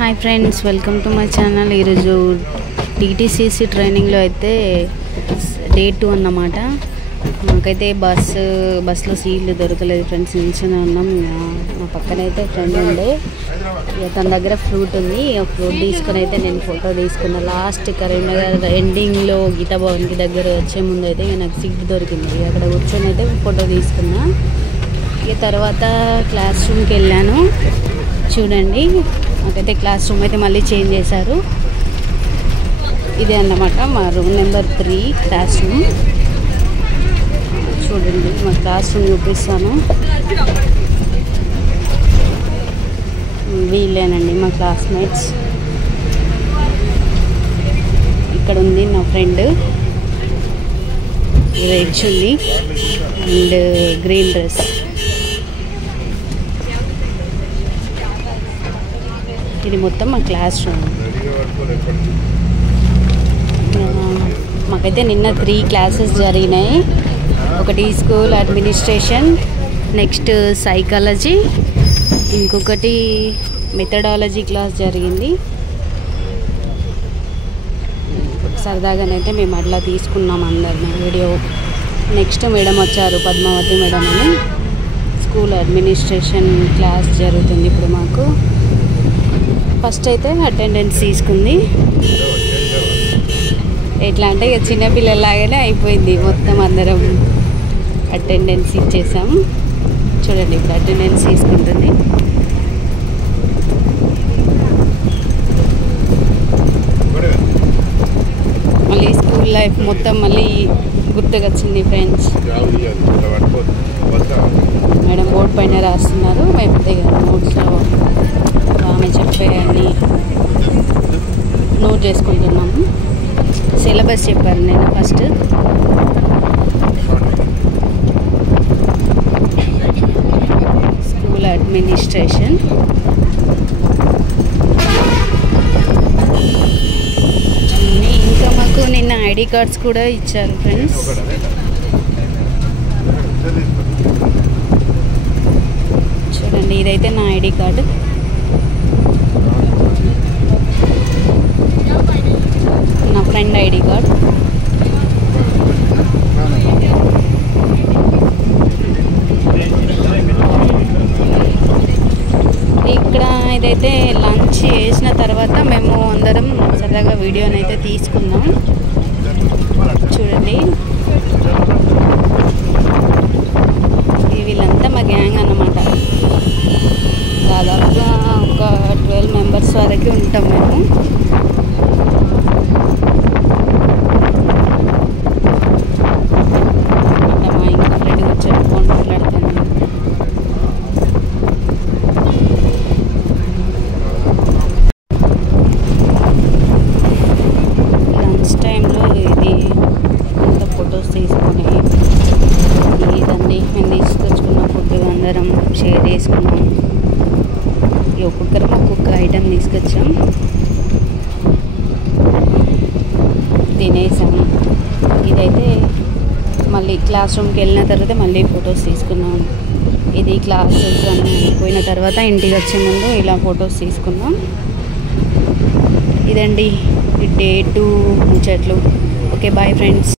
Hi friends, welcome to my channel. ఈరోజు టీటీసీసీ ట్రైనింగ్లో అయితే డే 2 అన్నమాట. మాకైతే బస్సులో సీట్లు దొరకలేదు ఫ్రెండ్స్. నిల్చొని ఉన్నాం. మా పక్కన అయితే ఫ్రెండ్ ఉండే, తన దగ్గర ఫ్రూట్ ఉంది. ఆ ఫ్రూట్ తీసుకొని అయితే నేను ఫోటో తీసుకున్నా. లాస్ట్ కరీంనగర్ ఎండింగ్లో గీతా భవన్కి దగ్గర వచ్చే ముందు అయితే నాకు సీట్ దొరికింది. అక్కడ కూర్చొని అయితే ఫోటో తీసుకున్నా. తర్వాత క్లాస్ రూమ్కి వెళ్ళాను. చూడండి, నాకైతే క్లాస్ రూమ్ అయితే మళ్ళీ చేంజ్ చేశారు. ఇదే అన్నమాట మా రూమ్ నెంబర్ 3 క్లాస్ రూమ్. చూడండి, మా క్లాస్ రూమ్ చూపిస్తాను. వీళ్ళేనండి మా క్లాస్మేట్స్. ఇక్కడ ఉంది నా ఫ్రెండ్, రెడ్ ఉంది అండ్ గ్రీన్ డ్రెస్. ఇది మొత్తం మా క్లాస్ రూమ్. మాకైతే నిన్న 3 క్లాసెస్ జరిగినాయి. ఒకటి స్కూల్ అడ్మినిస్ట్రేషన్, నెక్స్ట్ సైకాలజీ, ఇంకొకటి మెథడాలజీ క్లాస్ జరిగింది. సరదాగానైతే మేము అట్లా తీసుకున్నాం అందరినీ వీడియో. నెక్స్ట్ మేడం వచ్చారు, పద్మావతి మేడం అని. స్కూల్ అడ్మినిస్ట్రేషన్ క్లాస్ జరుగుతుంది ఇప్పుడు మాకు. ఫస్ట్ అయితే అటెండెన్స్ తీసుకుంది. ఎట్లా అంటే ఇక చిన్నపిల్లలాగానే అయిపోయింది. మొత్తం అందరం అటెండెన్స్ ఇచ్చేసాం. చూడండి, ఇప్పుడు అటెండెన్స్ తీసుకుంటుంది. మళ్ళీ స్కూల్ లైఫ్ మొత్తం మళ్ళీ గుర్తుకొచ్చింది ఫ్రెండ్స్. మేడం బోర్డు పైన రాస్తున్నారు, మేము నోట్స్లో ఆమె చెప్పేయన్ని నోట్ చేసుకుంటున్నాము. సిలబస్ చెప్పారు నేను ఫస్ట్. School administration. ఇంకా మాకు నిన్న ఐడి కార్డ్స్ కూడా ఇచ్చారు ఫ్రెండ్స్. చూడండి, ఇదైతే నా ఐడి కార్డు. నా ఫ్రెండ్ ఐడి కార్డ్. ఇక్కడ ఇదైతే లంచ్ చేసిన తర్వాత మేము అందరం సరదాగా వీడియోనైతే తీసుకున్నాం. చూడండి, వీళ్ళంతా మా గ్యాంగ్ అన్నమాట. దాదాపుగా ఒక 12 మెంబర్స్ వరకు ఉంటాం మేము. మా ఇంకా ఫ్రెండ్ వచ్చి ఫోన్ మాట్లాడుతున్నాను. లంచ్ టైంలో ఇది అంత ఫొటోస్ తీసుకొని ఇదండి మేము తీసుకొచ్చుకున్న ఫుడ్ అందరం షేర్ చేసుకున్నాం. ఒక్కొక్కరం ఒక్కొక్క ఐటెం తీసుకొచ్చాం, తినేసాం. ఇదైతే మళ్ళీ క్లాస్ రూమ్కి వెళ్ళిన తర్వాత మళ్ళీ ఫొటోస్ తీసుకున్నాం. ఇది క్లాసెస్ అన్నీ అయిపోయిన తర్వాత ఇంటికి వచ్చే ముందు ఇలా ఫొటోస్ తీసుకున్నాం. ఇదండి డే 2 ముచ్చట్లు. Okay, bye friends.